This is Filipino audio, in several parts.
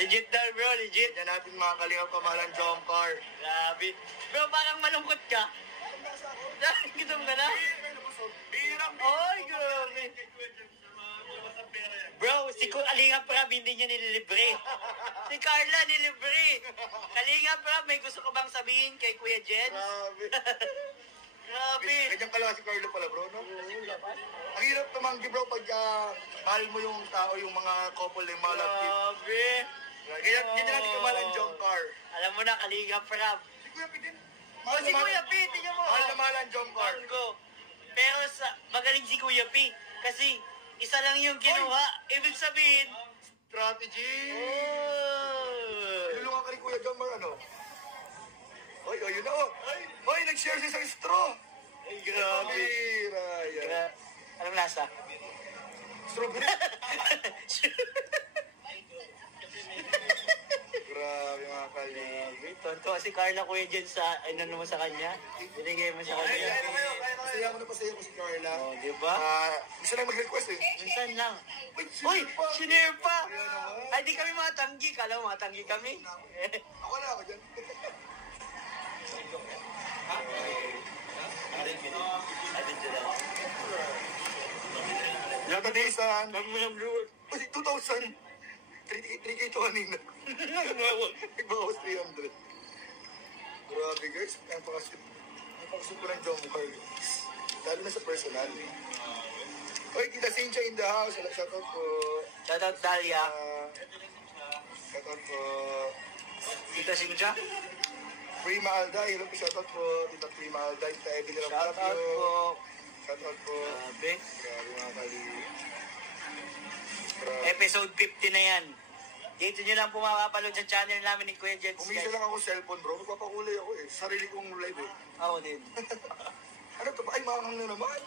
Legit daw bro, legit. Yan natin mga kalingap kamahalan Jomcar. Grabe. Bro, parang malungkot ka. Gitom ka na? Birang Ay, grabe. Bro, si Kalingap Rab hindi niya nililibre. Si Carla nilibre. Kalingap Rab, may gusto ko bang sabihin kay Kuya Jens? Grabe. Grabe. Ganyan kala si Carlo pala bro, no? Ang hirap tumanggi bro pag mahal mo yung tao, yung mga couple na yung mga love team. Grabe. Kaya ganyan natin kamahalan Jomcar. Alam mo na, Kalingap Rab. Si Kuya P din. Si Kuya P, tingnan mo. Mahal na mahalan Jomcar. Pero magaling si Kuya P. Kasi isa lang yung kinuha. Ibig sabihin, strategy. oh. Tulungan ka ni Kuya Jomcar, ano? Oy, yun na oh. Oy, nag-share siya sa straw. Ay, grabe. Yan. Anong lasa? Strawberry. Grabe mga kalingap. Tonto si Carla Kuya Jen sa ano naman sa kanya. Binigay mo sa kanya. Pasaya ko na pasaya ko si Carla. Oh, di ba? Gusto lang mag-request eh. Minsan lang. Uy, Uy, sinare pa. Ay, di kami matanggi. Kala mo matanggi kami. Ako na ako dyan. Yung kadisan. Uy, 2,000. 3K to kanina. Nagbawas 300. Grabe guys. Ang pakasip ko ng Jomcar. Lalo na sa personal. Oy, Tita Cynthia in the house. Shoutout po. Shoutout Dalia. Shoutout po. Tita Cynthia. Prima Alday. Hello po. Shoutout po. Tita Prima Alday. Tita Evelyn Shoutout Rapatio. po. Shoutout po. Grabe. Grabe mga kali. Episode 50 na yan. Dito nyo lang po makapanood sa channel namin ni Kuya Jens. Umisa lang ako cellphone bro. Magpapakulay ako eh. Sarili kong live eh. Ako din. Ano to ba? Ay, makakang na naman.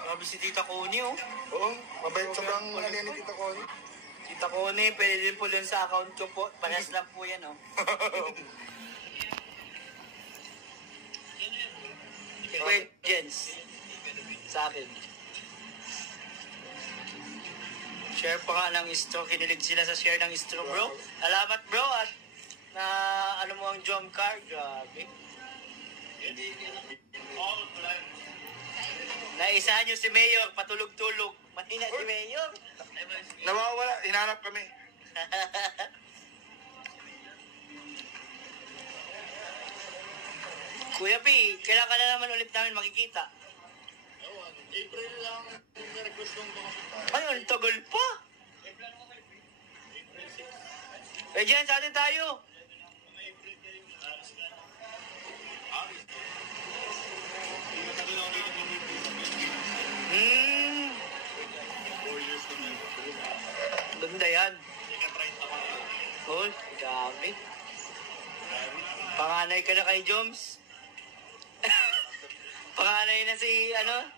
Grabe si Tita Connie oh. Oo. Mabait sobrang ano yan ni Tita Connie. Tita Connie, pwede din po dun sa account ko po. Parehas lang po yan oh. Kay Kuya Jens. Sa akin. Share pa nga ng istro. Kinilig sila sa share ng istro, bro. Salamat, bro. At na ano mo ang Jomcar. Grabe. Naisahan nyo si Mayor. Patulog-tulog. Mahina si Mayor. Nawawala. Hinanap kami. Kuya P, kailan ka na naman ulit namin makikita? April lang. Request ng mga Ay, ang tagal pa. Eh, dyan, sa atin tayo. Ganda yan. Oh, dami. Panganay ka na kay Joms. Panganay na si, ano?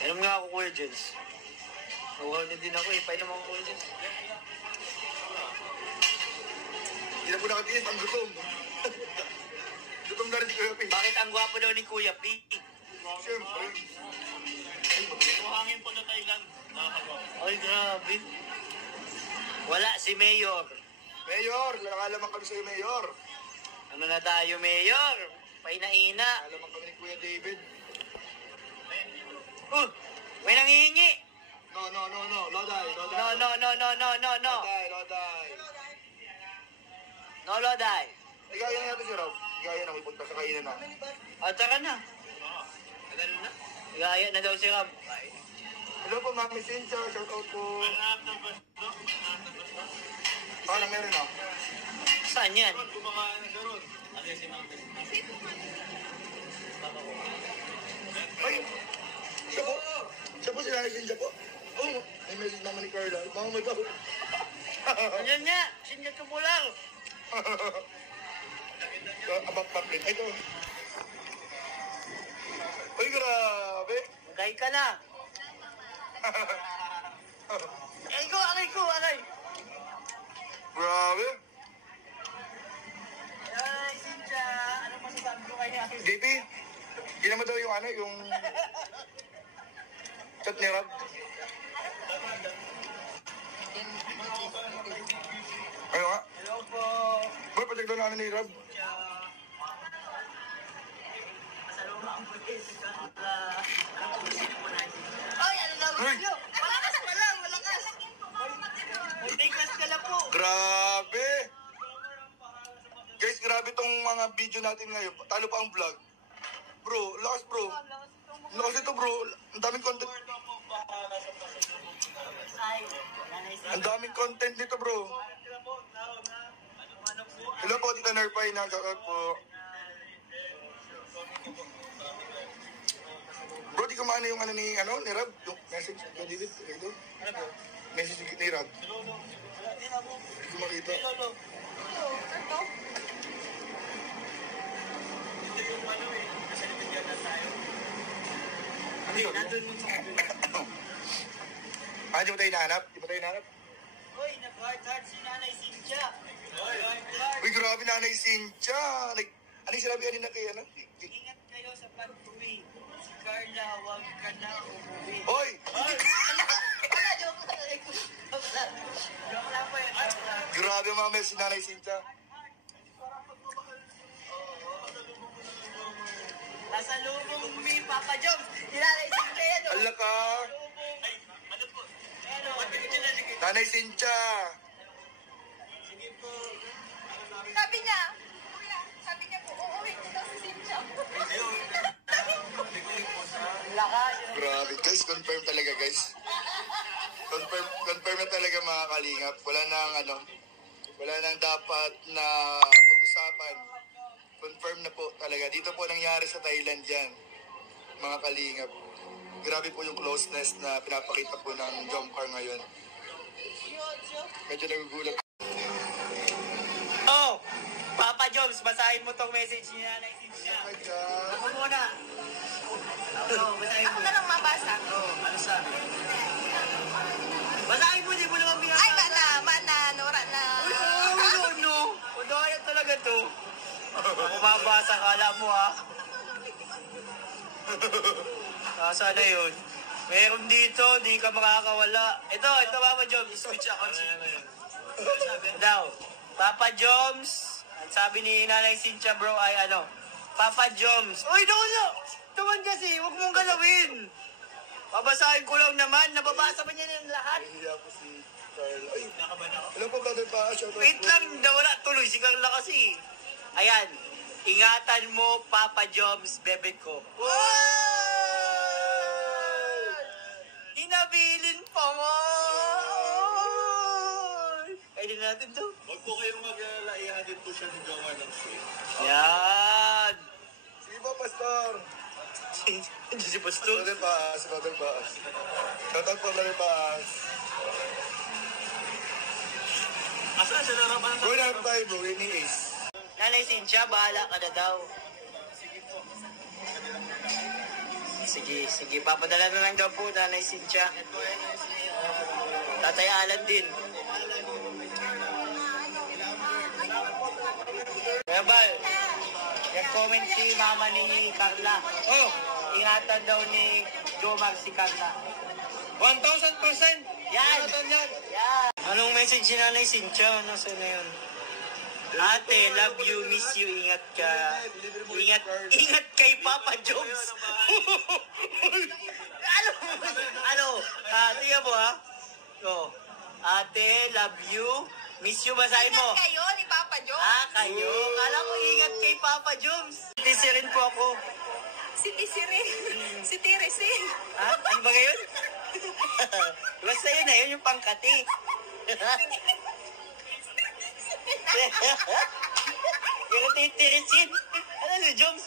Alam nga ako, Kuya Jens. Nawaw na din ako eh. Painom ako, Kuya Jens. Hindi na po nakatiis. Ang gutom. Gutom na rin si Kuya P. Bakit ang gwapo daw ni Kuya P? Siyempre. Hangin po sa Thailand. Ay, grabe. Wala si Mayor. Mayor, nakalaman kami sa'yo, Mayor. Ano na tayo, Mayor? Paina-ina. Nakalaman kami ni Kuya David. May nangihingi. No. Loday. No. Loday. No, Loday. Igaya na natin si Rob. Igaya na, ipunta sa kainan na. Tara na. Gaya na daw si Rob. Hello po, Mami Cynthia. Shout out po. Paano meron ako? Saan yan? Ay! Siya po, sila Cynthia po. Oh, may message naman ni Carla. Mga may bago. Andiyan niya. Sinjat ko po lang. Abang paplit. Ito. Ay, grabe. Magkay ka na. Aray ko. Grabe. Ay, Cynthia. Ano masasabi ko kay akin? JP, gina mo daw yung ano, yung chat ni Rob. Ano nga? Hello po. Boy, patigdo na ni Rob. Ay, ano na ba nyo? Malakas pa lang, malakas. Magtikas ka lang po. Grabe! Guys, grabe tong mga video natin ngayon. Talo pa ang vlog. Bro, lakas bro. Lakas ito bro. Ang daming content. Ang daming content nito bro. Hello po, Tita Nerpay. Nagkakot po. Bro, di ko maano yung ano ni Rob? Yung message ni David. Ano bro? Message ni Rob. Hindi ko makita. Ah, di mo tayo hinahanap? Di mo tayo hinahanap? Uy, nag-hard si Nanay Cynthia. Uy, grabe Nanay Cynthia. Ano yung sinabi kanina kay ano? Ingat kayo sa pag-uwi. Si Carla, huwag ka na umuwi. Hoy! Wala, joke lang. Joke lang po yun, joke lang. Grabe mga message si Nanay Cynthia. Nasa lubong mi, Papa Joms. Nanay Cynthia yan, oh. Ala ka! Ay, ano po? Ano? Nanay Cynthia! Sige po. Sabi niya, kuya, sabi niya po, uuwi ko daw si Cynthia. Lakas. Grabe guys, confirm talaga guys. Confirm na talaga mga kalingap. Wala nang dapat na pag-usapan. Confirm na po talaga. Dito po nangyari sa Thailand yan, mga kalingap. Grabe po yung closeness na pinapakita po ng Jomcar ngayon. Medyo nagugulat. Oh, Papa Joms, basahin mo tong message ni Nanay Cynthia. Ako muna. Basahin Ako mo. na lang mabasa. Ano sabi? Basahin mo, di mo naman binasa. Ay, mana, Nora na. No. Udaya talaga to. Ako mabasa, kala mo ha. Sana yun. Meron dito, di ka makakawala. Ito Papa Joms. Switch account. Daw, Papa Joms, ang sabi ni Nanay Cynthia bro ay ano, Papa Joms. Uy, no. Tuman kasi, huwag mong galawin. Babasahin ko lang naman, nababasa ba niya yung lahat? Nahihiya po si Carl. Ay, hello po brother pa. Wait lang, nawala tuloy si Carla kasi. Ayan, ingatan mo Papa Joms, bebe ko. Hinabilin pa mo. Kainin natin to. Huwag po kayong mag-alala, ihatid po siya ni Jomar ng sweet. Yan. Sige po, Pastor. Hindi si Pastor. Brother Paas. Shoutout po, Brother Paas. Asa siya narapan Bro, nahanap tayo bro. Ni Ace. Nanay Cynthia, bahala ka na daw. Sige. Papadala na lang daw po, Nanay Cynthia. Tatay Alan din. Kaya ba, nag-comment si mama ni Carla. Oh, Ingatan daw ni Jomar si Carla. 1,000%. Yan! Yan! Anong message si Nanay Cynthia? Ano sa na yun? Ate, love you, miss you, ingat ka. Ingat kay Papa Joms. Tingnan mo ha. Oh. Ate, love you, miss you, basahin mo. Ingat kayo ni Papa Joms. Kayo. Kala ko ingat kay Papa Joms. Tisirin po ako. Si Tisiri. Si Tirisin. Ano ba ngayon? Basta yun na yun, yung pangkati. Yung titirisin. Ano si Joms?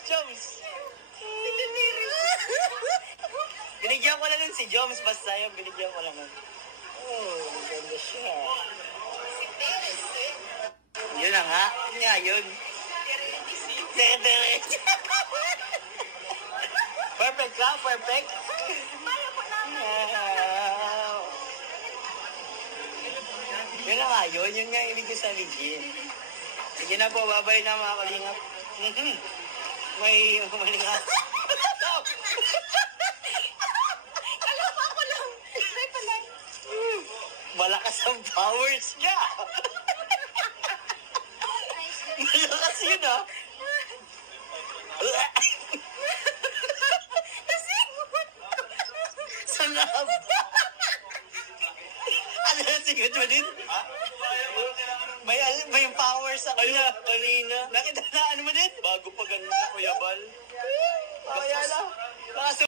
Binigyan ko lang nun si Joms. Basta yun, binigyan ko lang nun. Oh, ganda siya. Si Tirisin. Yun na nga. Yun nga yun. Perfect ka? Perfect? Paano ko naman? Yun na nga yun. Yun nga ibig ko sabihin. Sige na po. Babay na mga kalingap. May malingap. Alam ko lang. Ay pala. Malakas ang powers niya. Malakas yun, ah. Sa lab. Ano na sigat mo din? Ha? May powers sa kanya. Kanina. Nakita na ano mo din? Bago pa ganun sa Kuya Bal. Kaya lang.